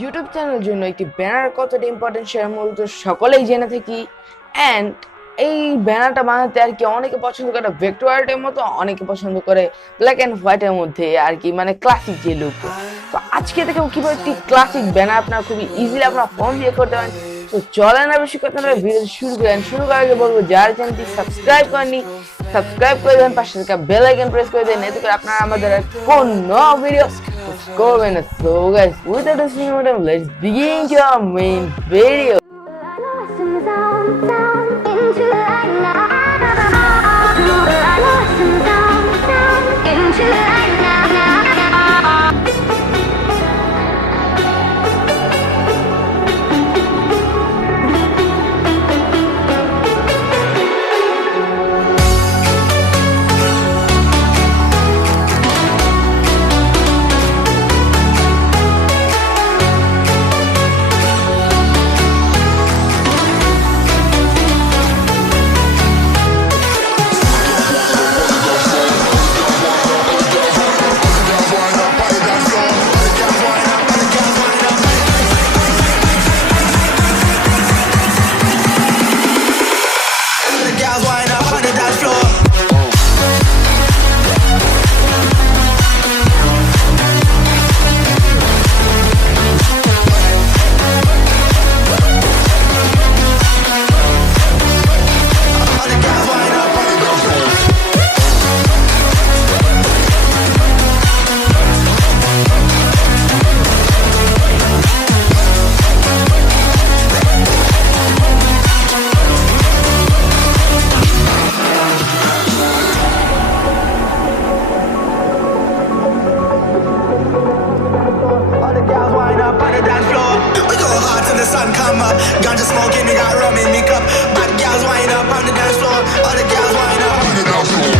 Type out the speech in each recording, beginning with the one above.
ইউটিউব চ্যানেলের জন্য একটি ব্যানার কতটা ইম্পর্টেন্ট সেটা মূলত সকলেই জেনে থাকি। অ্যান্ড এই ব্যানারটা বানাতে আর কি অনেকে পছন্দ করে ভেক্টর আর্টের মতো, অনেকে পছন্দ করে ব্ল্যাক অ্যান্ড হোয়াইটের মধ্যে আর কি, মানে ক্লাসিক যে লুক। তো আজকে থেকে কিভাবে একটি ক্লাসিক ব্যানার আপনারা খুবই ইজিলি আপনার ফোন দিয়ে করতে পারেন। তো চলেন না বেশি কথা নয়, ভিডিও শুরু করেন। শুরু করার আগে বলবো যারা চ্যানেলটি সাবস্ক্রাইব করেননি সাবস্ক্রাইব করে দেন, পাশে থাকা বেল আইকন প্রেস করে দেন, এতে করে আপনারা আমাদের কোনো ভিডিও করবেন না। So guys, without wasting more time, let's begin to our main video. Ganja smoking, we got rum in me cup. Bad girls wind up on the dance floor. All the girls wind up on the dance floor.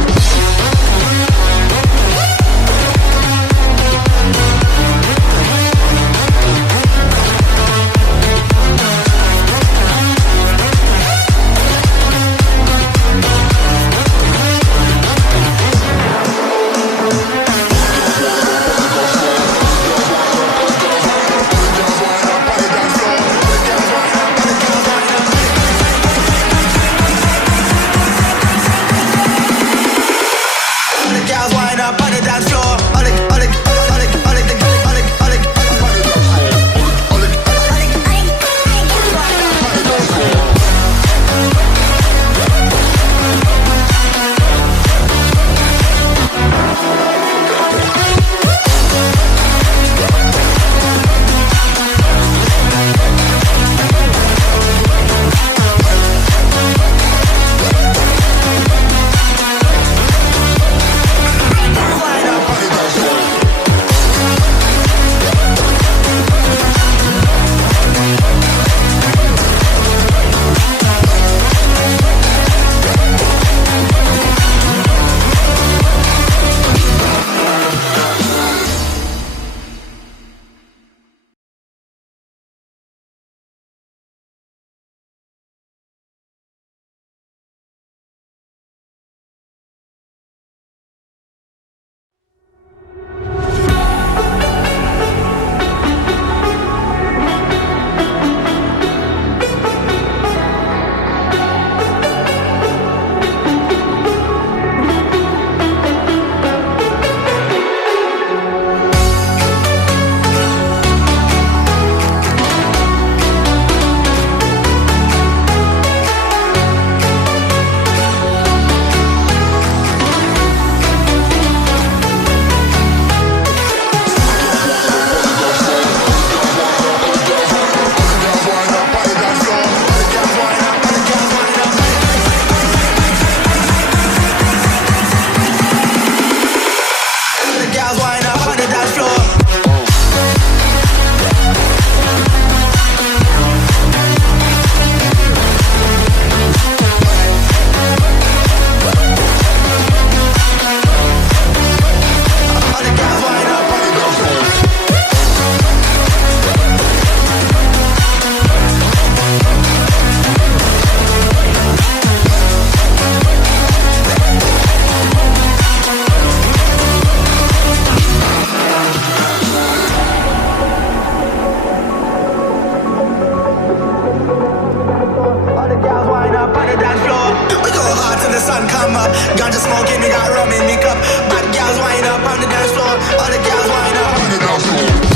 sun come up. Ganja smoking, we got rum in me cup. Bad girls wind up on the dance floor. All the girls wind up on the dance floor.